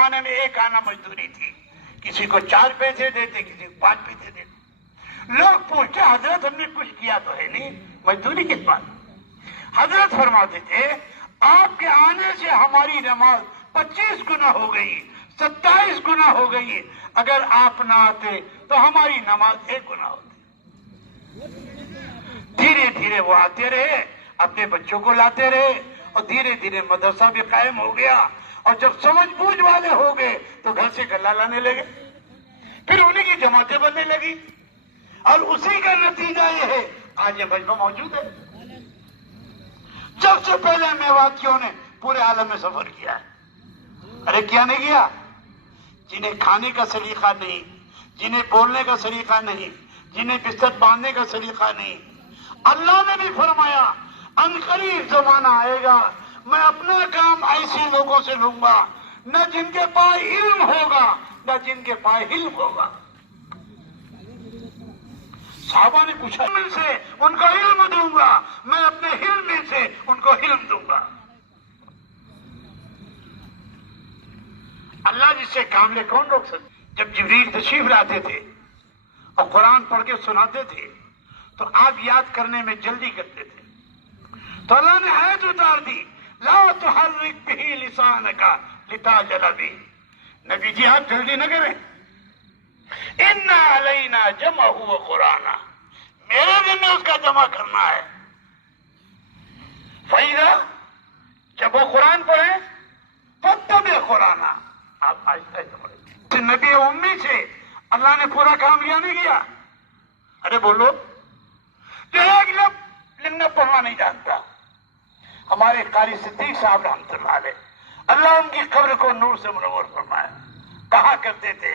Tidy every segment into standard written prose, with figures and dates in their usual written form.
जमाने में 1 आना मजदूरी थी, किसी को 4 पैसे देते, किसी को 5 पैसे देते। लोग पूछते हजरत हमने कुछ किया तो है नहीं, मजदूरी किस बात। हजरत फरमाते थे आपके आने से हमारी नमाज 25 गुना हो गई, 27 गुना हो गई, अगर आप ना आते तो हमारी नमाज 1 गुना होती। धीरे धीरे वो आते रहे, अपने बच्चों को लाते रहे, और धीरे धीरे मदरसा भी कायम हो गया, और जब समझ बूझ वाले हो गए तो घर से गल्ला लाने लगे, फिर उन्हीं की जमातें बनने लगी, और उसी का नतीजा ये है आज ये मजमा मौजूद है। सबसे पहले मेवातियों ने पूरे आलम में सफर किया है। अरे क्या नहीं किया? जिन्हें खाने का सलीका नहीं, जिन्हें बोलने का सलीका नहीं, जिन्हें बिस्तर बांधने का सलीका नहीं, अल्लाह ने भी फरमाया अनकरीब जमाना आएगा मैं अपना काम ऐसे लोगों से लूंगा न जिनके पास इल्म होगा न जिनके पास हिल्म होगा। साहबा ने पूछा से उनको इल्म दूंगा, मैं अपने हिल्म में से उनको हिल्म दूंगा। अल्लाह जिससे काम ले कौन रोक सकते? जब जिब्रील तशरीफ लाते थे और कुरान पढ़ के सुनाते थे तो आप याद करने में जल्दी करते थे, तो अल्लाह ने आयत उतार दी ला तुहर्रिक बिही लिसानका लिताजल बिही। नबी जी आप जल्दी न करें, इन्ना अलैना जमअहु व कुराना, मेरे दिन में उसका जमा करना है। फैदा जब वो कुरान पढ़े फत्तबि कुराना, आप आहिस्ता पढ़े। नबी उम्मी से अल्लाह ने पूरा काम लिया नहीं किया। अरे बोलो, जो एक लिखना पढ़ना नहीं जानता, हमारे कारी सिद्दीक साहब रहमतुल्लाह अलैह, अल्लाह उनकी कब्र को नूर से मुनव्वर फरमाए, कहा करते थे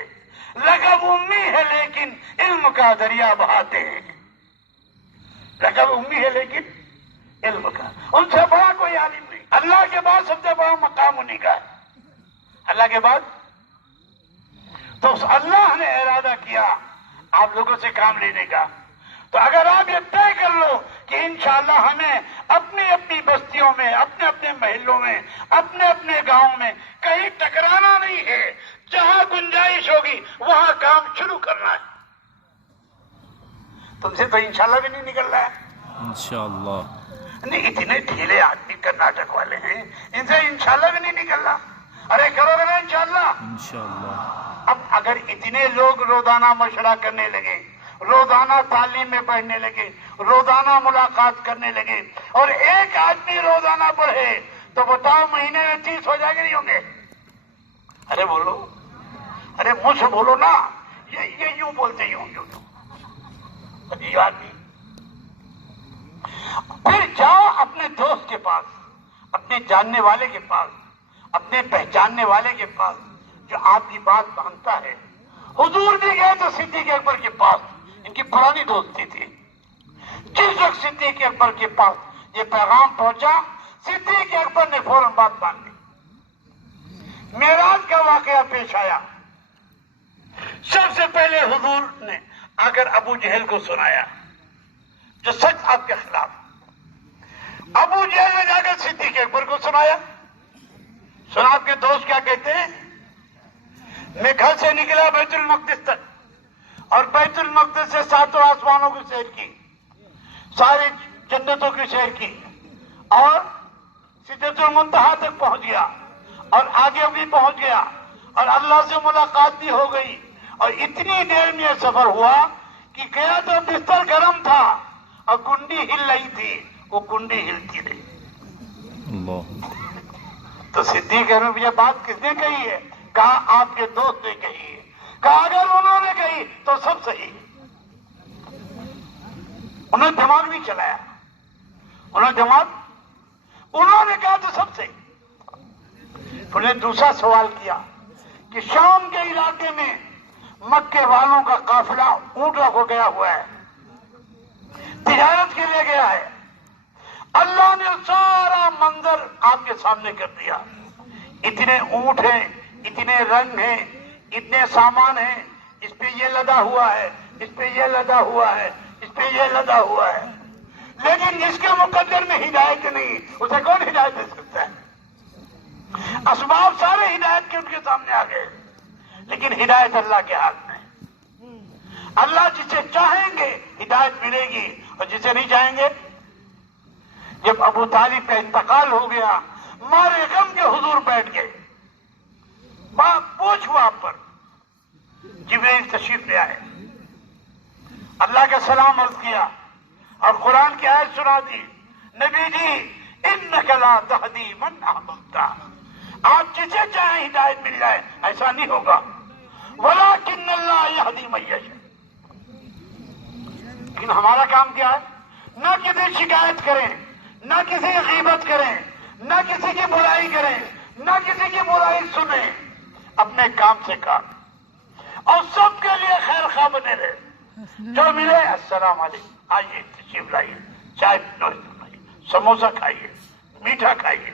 लक़ब उम्मी है लेकिन इल्म का दरिया बहाते हैं। लक़ब उम्मी है लेकिन इल्म का, उनसे बड़ा कोई आलिम नहीं। अल्लाह के बाद सबसे बड़ा मकाम उन्हीं का है, अल्लाह के बाद। तो अल्लाह ने इरादा किया आप लोगों से काम लेने का, तो अगर आप ये तय कर लो कि इंशाअल्लाह हमें अपनी अपनी बस्तियों में, अपने अपने महलों में, अपने अपने गांव में कहीं टकराना नहीं है, जहां गुंजाइश होगी वहां काम शुरू करना है। तुमसे तो इंशाअल्लाह भी नहीं निकल रहा है। इंशाअल्लाह नहीं, इतने ढीले आदमी कर्नाटक वाले हैं, इनसे इंशाअल्लाह भी नहीं निकल रहा। अरे करोगे ना इंशाअल्लाह? इंशाअल्लाह। अब अगर इतने लोग रोजाना मशवरा करने लगे, रोजाना तालीम में पढ़ने लगे, रोजाना मुलाकात करने लगे, और एक आदमी रोजाना पढ़े, तो बताओ महीने में 30 हो जाएंगे नहीं होंगे? अरे बोलो, अरे मुंह से बोलो ना, ये यूं बोलते यूं अजीब आदमी। फिर जाओ अपने दोस्त के पास, अपने जानने वाले के पास, अपने पहचानने वाले के पास जो आपकी बात मानता है। हुजूर भी गए तो सिद्दीक अकबर के पास, इनकी पुरानी दोस्ती थी। जिस वक्त सिद्दीक अकबर के पास ये पैगाम पहुंचा, सिद्दीक अकबर ने फौरन बात मान ली। मेराज का वाकया पेश आया। सबसे पहले हुजूर ने आकर अबू जहल को सुनाया जो सच आपके खिलाफ। अबू जहल ने जाकर सिद्दीक अकबर को सुनाया, सुना आपके दोस्त क्या कहते हैं। मैं घर से निकला बैतुल मक़दिस तक, और बैतुल मक़दिस से 7 आसमानों की सैर की, सारी जन्नतों की सैर की, और सिदरतुल मुंतहा तक पहुंच गया, और आगे भी पहुंच गया, और अल्लाह से मुलाकात भी हो गई। और इतनी देर में यह सफर हुआ कि गया तो बिस्तर गर्म था और कुंडी हिल रही थी, वो कुंडी हिलती रही। तो सिद्दीक अकबर यह बात किसने कही है? कहा आपके दोस्त ने कही है। कहा अगर उन्होंने कही तो सब सही। उन्होंने दिमाग नहीं चलाया, उन्होंने कहा तो सब सही। उन्होंने दूसरा सवाल किया कि शाम के इलाके में मक्के वालों का काफिला ऊंटों को गया हुआ है, तिजारत के लिए गया है। अल्लाह ने सारा मंजर आपके सामने कर दिया। इतने ऊंट हैं, इतने रंग हैं, इतने सामान हैं, इस पे ये लदा हुआ है, इस पे ये लदा हुआ है, इस पे ये लदा हुआ है। लेकिन जिसके मुकद्दर में हिदायत नहीं, उसे कौन हिदायत दे सकता है? اسباب سارے ہدایت کے ان کے سامنے آ گئے، لیکن ہدایت اللہ کے ہاتھ میں۔ اللہ جسے چاہیں گے ہدایت ملے گی، اور جسے نہیں چاہیں گے۔ جب ابو طالب کا انتقال ہو گیا، مارے غم کے حضور بیٹھ گئے، بوجھ ہوا آپ پر، جبریل تشریف لے آئے، اللہ کا سلام عرض کیا اور قرآن کی آیت سنا دی، نبی جی انک لا تہدی من احببت، آپ جسے چاہیں ہدایت مل جائے، ایسا نہیں ہوگا، ولکن اللہ یہدی من یشاء۔ لیکن ہمارا کام کیا ہے؟ نہ کسی شکایت کریں، نہ کسی کی غیبت کریں، نہ کسی کی برائی کریں، نہ کسی کی برائی سنیں، اپنے کام سے کام، اور سب کے لیے خیر خواہ بنے رہے۔ جو ملے السلام علیکم، آئیے تشریف لائیے، چائے نوشی کھائیے، سموسہ کھائیے، میٹھا کھائیے،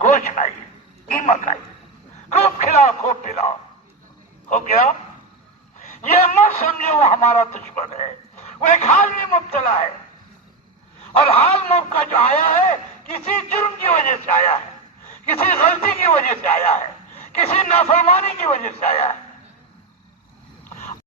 گوشت کھائیے، قیمہ کھائیے، خوب کھلاؤ خوب پلاؤ، ہو گیا؟ یہ مت سمجھو وہ ہمارا دشمن ہے، وہ ایک حال میں مبتلا ہے، اور حال موقع کا جو آیا ہے کسی جرم کی وجہ سے آیا ہے، کسی غلطی کی وجہ سے آیا ہے، کسی نافرمانی کی وجہ سے آیا ہے۔